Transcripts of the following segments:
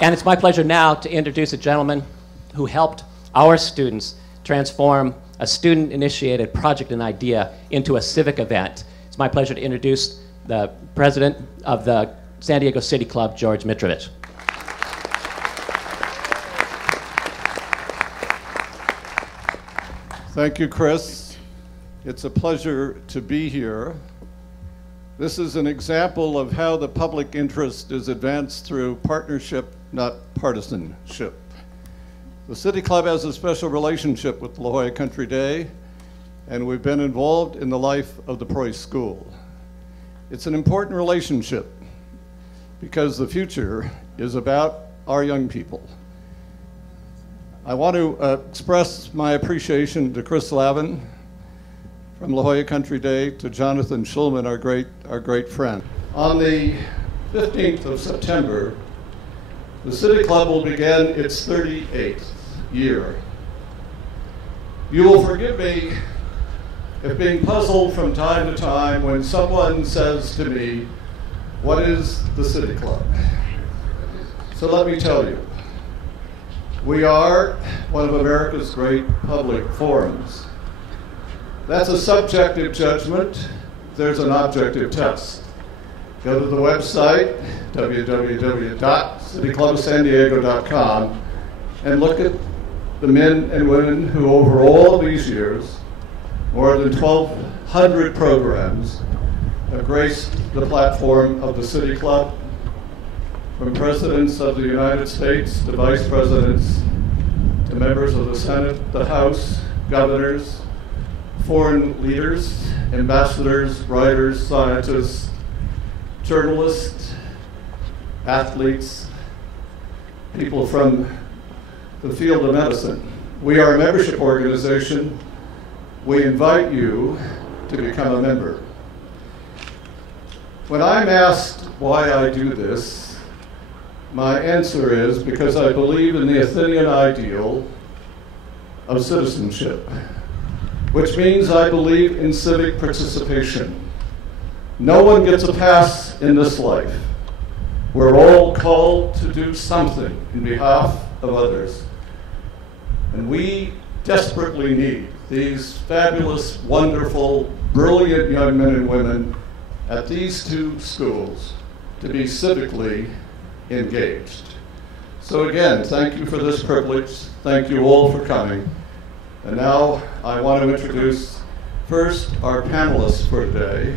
And it's my pleasure now to introduce a gentleman who helped our students transform a student-initiated project and idea into a civic event. It's my pleasure to introduce the president of the San Diego City Club, George Mitrovich. Thank you, Chris. It's a pleasure to be here. This is an example of how the public interest is advanced through partnership, not partisanship. The City Club has a special relationship with La Jolla Country Day, and we've been involved in the life of the Preuss School. It's an important relationship because the future is about our young people. I want to express my appreciation to Chris Lavin from La Jolla Country Day, to Jonathan Schulman, our great friend. On the 15th of September, the City Club will begin its 38th year. You will forgive me if being puzzled from time to time when someone says to me, "What is the City Club?" So let me tell you. We are one of America's great public forums. That's a subjective judgment. There's an objective test. Go to the website, www.cityclubsandiego.com, and look at the men and women who, over all of these years, more than 1,200 programs, have graced the platform of the City Club, from presidents of the United States to vice presidents, to members of the Senate, the House, governors, foreign leaders, ambassadors, writers, scientists, journalists, athletes, people from the field of medicine. We are a membership organization. We invite you to become a member. When I'm asked why I do this, my answer is because I believe in the Athenian ideal of citizenship, which means I believe in civic participation. No one gets a pass in this life. We're all called to do something in behalf of others. And we desperately need these fabulous, wonderful, brilliant young men and women at these two schools to be civically engaged. So again, thank you for this privilege. Thank you all for coming. And now I want to introduce first our panelists for today.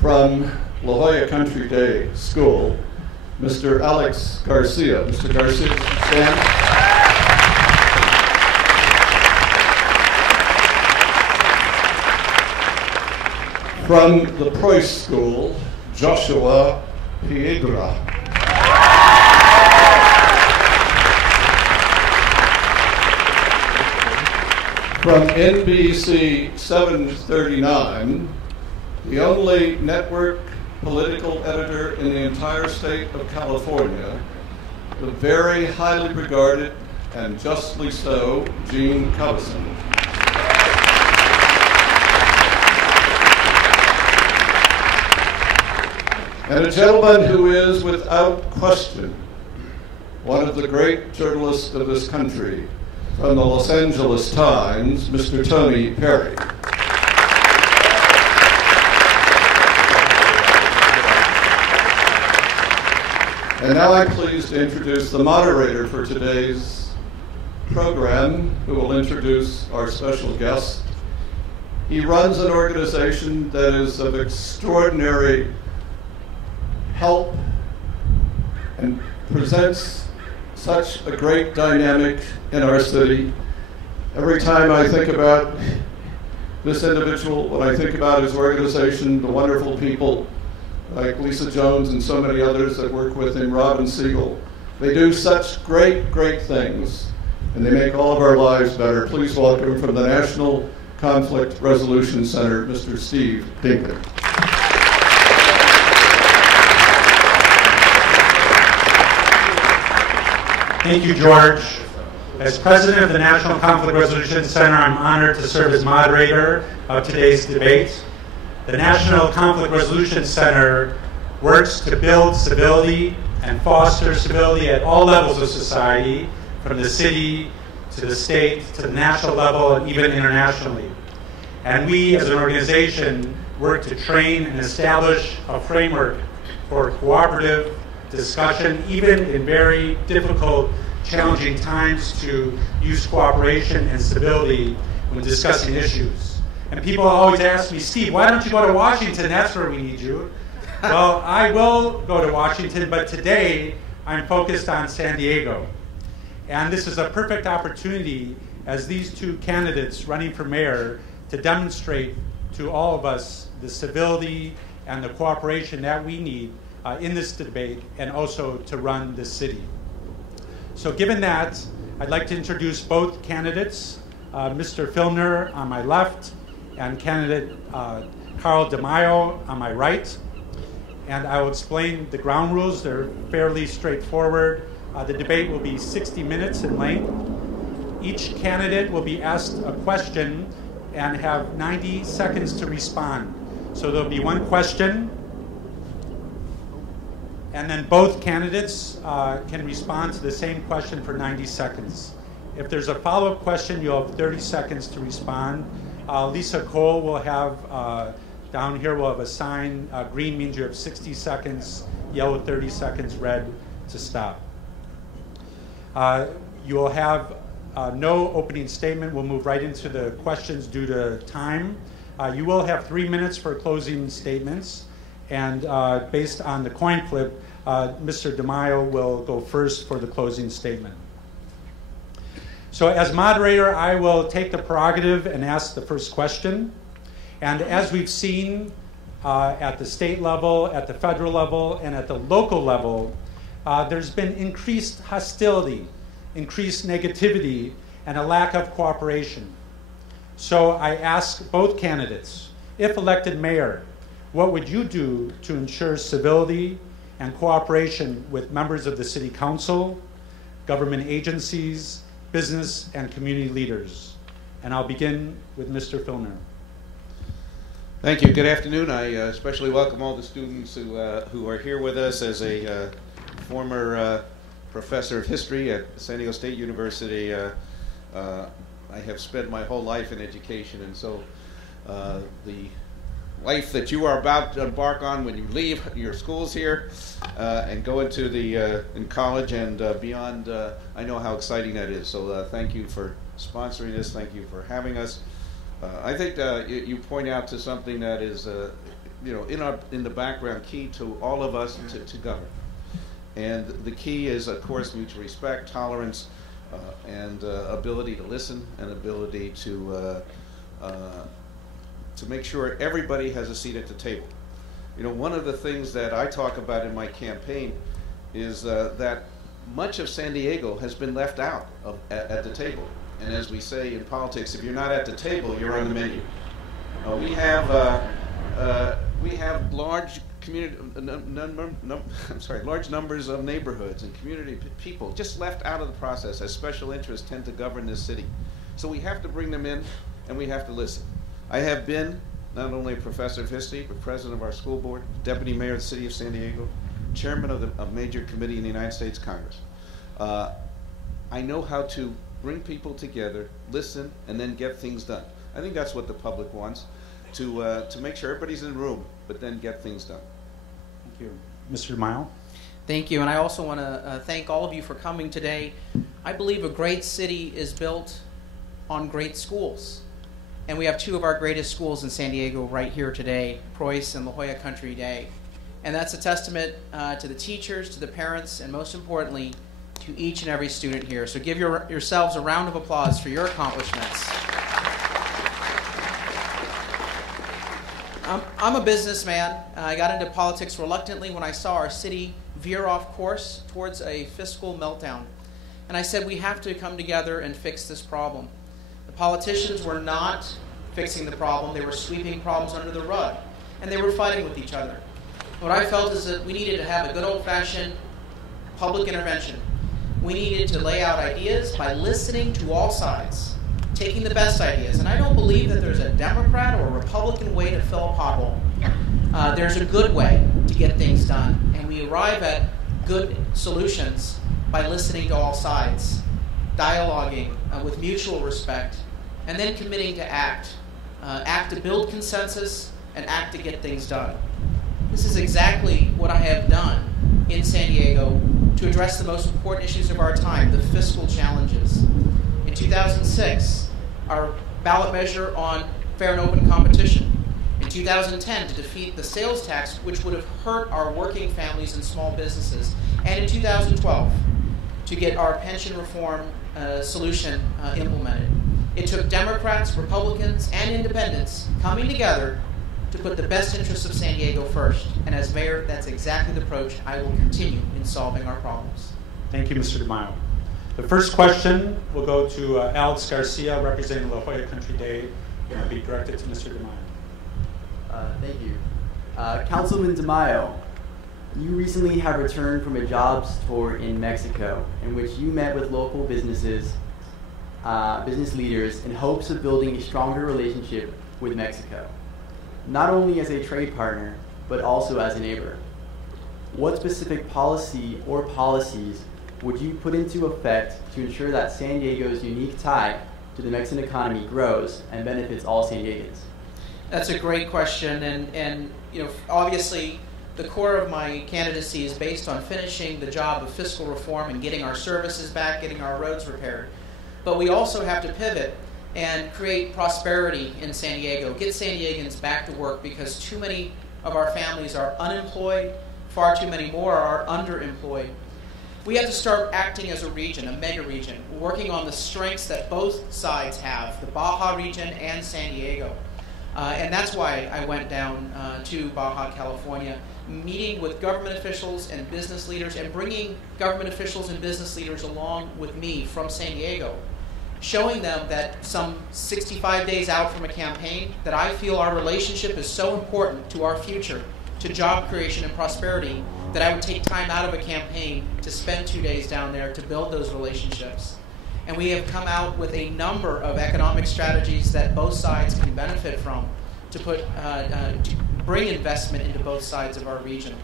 From La Jolla Country Day School, Mr. Alex Garcia. Mr. Garcia, stand. From the Preuss School, Joshua Piedra. From NBC 739, the only network political editor in the entire state of California, the very highly regarded, and justly so, Gene Covison. And a gentleman who is, without question, one of the great journalists of this country, from the Los Angeles Times, Mr. Tony Perry. And now I'm pleased to introduce the moderator for today's program, who will introduce our special guest. He runs an organization that is of extraordinary help and presents such a great dynamic in our city. Every time I think about this individual, when I think about his organization, the wonderful people like Lisa Jones and so many others that work with him, Robin Siegel, they do such great, great things, and they make all of our lives better. Please welcome from the National Conflict Resolution Center, Mr. Steve Dinkin. Thank you, George. As president of the National Conflict Resolution Center, I'm honored to serve as moderator of today's debate. The National Conflict Resolution Center works to build civility, and foster civility at all levels of society, from the city to the state to the national level and even internationally. And we as an organization work to train and establish a framework for cooperative discussion, even in very difficult, challenging times, to use cooperation and civility when discussing issues. And people always ask me, Steve, why don't you go to Washington? That's where we need you. Well, I will go to Washington, but today I'm focused on San Diego. And this is a perfect opportunity as these two candidates running for mayor to demonstrate to all of us the civility and the cooperation that we need in this debate, and also to run this city. So given that, I'd like to introduce both candidates, Mr. Filner on my left and candidate Carl DeMaio on my right. And I will explain the ground rules. They're fairly straightforward. The debate will be 60 minutes in length. Each candidate will be asked a question and have 90 seconds to respond. So there'll be one question, and then both candidates can respond to the same question for 90 seconds. If there's a follow-up question, you'll have 30 seconds to respond. Lisa Cole will have, down here we'll have a sign. Green means you have 60 seconds, yellow 30 seconds, red to stop. You will have no opening statement. We'll move right into the questions due to time. You will have 3 minutes for closing statements. And based on the coin flip, Mr. DeMaio will go first for the closing statement. So as moderator, I will take the prerogative and ask the first question. And as we've seen at the state level, at the federal level, and at the local level, there's been increased hostility, increased negativity, and a lack of cooperation. So I ask both candidates, if elected mayor, what would you do to ensure civility and cooperation with members of the City Council, government agencies, business, and community leaders? And I'll begin with Mr. Filner. Thank you. Good afternoon. I especially welcome all the students who are here with us. As a former professor of history at San Diego State University, I have spent my whole life in education, and so the life that you are about to embark on when you leave your schools here and go into the in college and beyond, I know how exciting that is. So thank you for sponsoring this. Thank you for having us. I think you point out to something that is, you know, in the background, key to all of us to govern. And the key is, of course, mutual respect, tolerance, and ability to listen, and ability to make sure everybody has a seat at the table. You know, one of the things that I talk about in my campaign is that much of San Diego has been left out at the table. And as we say in politics, if you're not at the table, you're on the menu. We have large community, large numbers of neighborhoods and community people just left out of the process, as special interests tend to govern this city. So we have to bring them in, and we have to listen. I have been not only a professor of history, but president of our school board, deputy mayor of the city of San Diego, chairman of a major committee in the United States Congress. I know how to bring people together, listen, and then get things done. I think that's what the public wants, to make sure everybody's in the room, but then get things done. Thank you. Mr. DeMaio. Thank you, and I also want to thank all of you for coming today. I believe a great city is built on great schools. And we have two of our greatest schools in San Diego right here today, Preuss and La Jolla Country Day. And that's a testament to the teachers, to the parents, and most importantly, to each and every student here. So give yourselves a round of applause for your accomplishments. I'm a businessman. I got into politics reluctantly when I saw our city veer off course towards a fiscal meltdown. And I said we have to come together and fix this problem. The politicians were not fixing the problem. They were sweeping problems under the rug. And they were fighting with each other. What I felt is that we needed to have a good old-fashioned public intervention. We needed to lay out ideas by listening to all sides, taking the best ideas. And I don't believe that there's a Democrat or a Republican way to fill a pothole. There's a good way to get things done. And we arrive at good solutions by listening to all sides, dialoguing with mutual respect, and then committing to act. Act to build consensus and act to get things done. This is exactly what I have done in San Diego to address the most important issues of our time, the fiscal challenges. In 2006, our ballot measure on fair and open competition. In 2010, to defeat the sales tax, which would have hurt our working families and small businesses. And in 2012, to get our pension reform solution implemented. It took Democrats, Republicans, and independents coming together to put the best interests of San Diego first. And as mayor, that's exactly the approach I will continue in solving our problems. Thank you, Mr. DeMaio. The first question will go to Alex Garcia, representing La Jolla Country Day. It will be directed to Mr. DeMaio. Thank you. Councilman DeMaio, you recently have returned from a jobs tour in Mexico in which you met with local businesses, business leaders in hopes of building a stronger relationship with Mexico, not only as a trade partner, but also as a neighbor. What specific policy or policies would you put into effect to ensure that San Diego's unique tie to the Mexican economy grows and benefits all San Diegans? That's a great question, and obviously the core of my candidacy is based on finishing the job of fiscal reform and getting our services back, getting our roads repaired. But we also have to pivot and create prosperity in San Diego, get San Diegans back to work, because too many of our families are unemployed, far too many more are underemployed. We have to start acting as a region, a mega region, working on the strengths that both sides have, the Baja region and San Diego. And that's why I went down to Baja California, meeting with government officials and business leaders and bringing government officials and business leaders along with me from San Diego, showing them that some 65 days out from a campaign, that I feel our relationship is so important to our future, to job creation and prosperity, that I would take time out of a campaign to spend 2 days down there to build those relationships. And we have come out with a number of economic strategies that both sides can benefit from to bring investment into both sides of our region.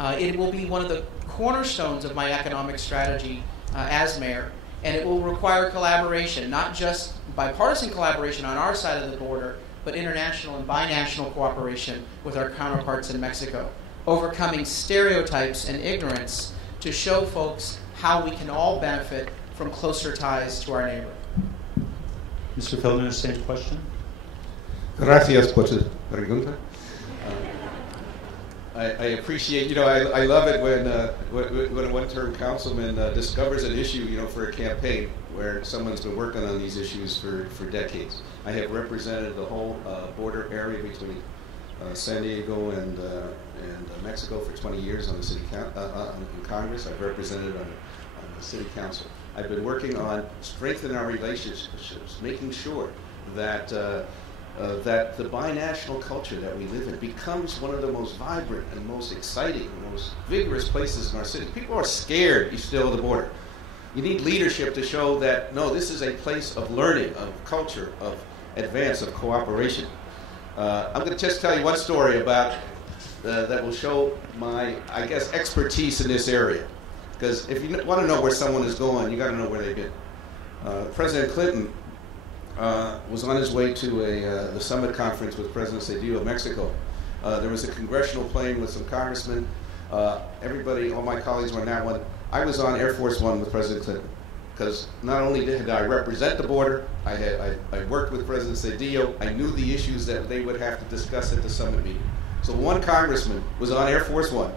It will be one of the cornerstones of my economic strategy as mayor, and it will require collaboration, not just bipartisan collaboration on our side of the border, but international and binational cooperation with our counterparts in Mexico, overcoming stereotypes and ignorance to show folks how we can all benefit from closer ties to our neighbor. Mr. Filner, same question. Gracias por su pregunta. I appreciate, I love it when a one-term councilman discovers an issue, for a campaign where someone's been working on these issues for decades. I have represented the whole border area between San Diego and Mexico for 20 years on the city in Congress. I've represented on the city council. I've been working on strengthening our relationships, making sure that that the binational culture that we live in becomes one of the most vibrant and most exciting, most vigorous places in our city. People are scared east of the border. You need leadership to show that, no, this is a place of learning, of culture, of advance, of cooperation. I'm going to just tell you one story about that will show my, expertise in this area. Because if you want to know where someone is going, you got to know where they've been. President Clinton was on his way to the summit conference with President Cedillo of Mexico. There was a congressional plane with some congressmen. Everybody, all my colleagues were on that one. I was on Air Force One with President Clinton, because not only did I represent the border, I worked with President Cedillo. I knew the issues that they would have to discuss at the summit meeting. So one congressman was on Air Force One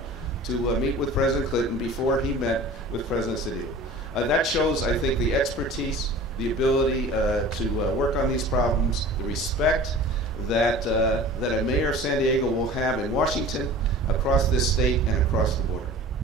to meet with President Clinton before he met with President Cedillo. That shows, I think, the expertise, the ability to work on these problems, the respect that a mayor of San Diego will have in Washington, across this state, and across the border.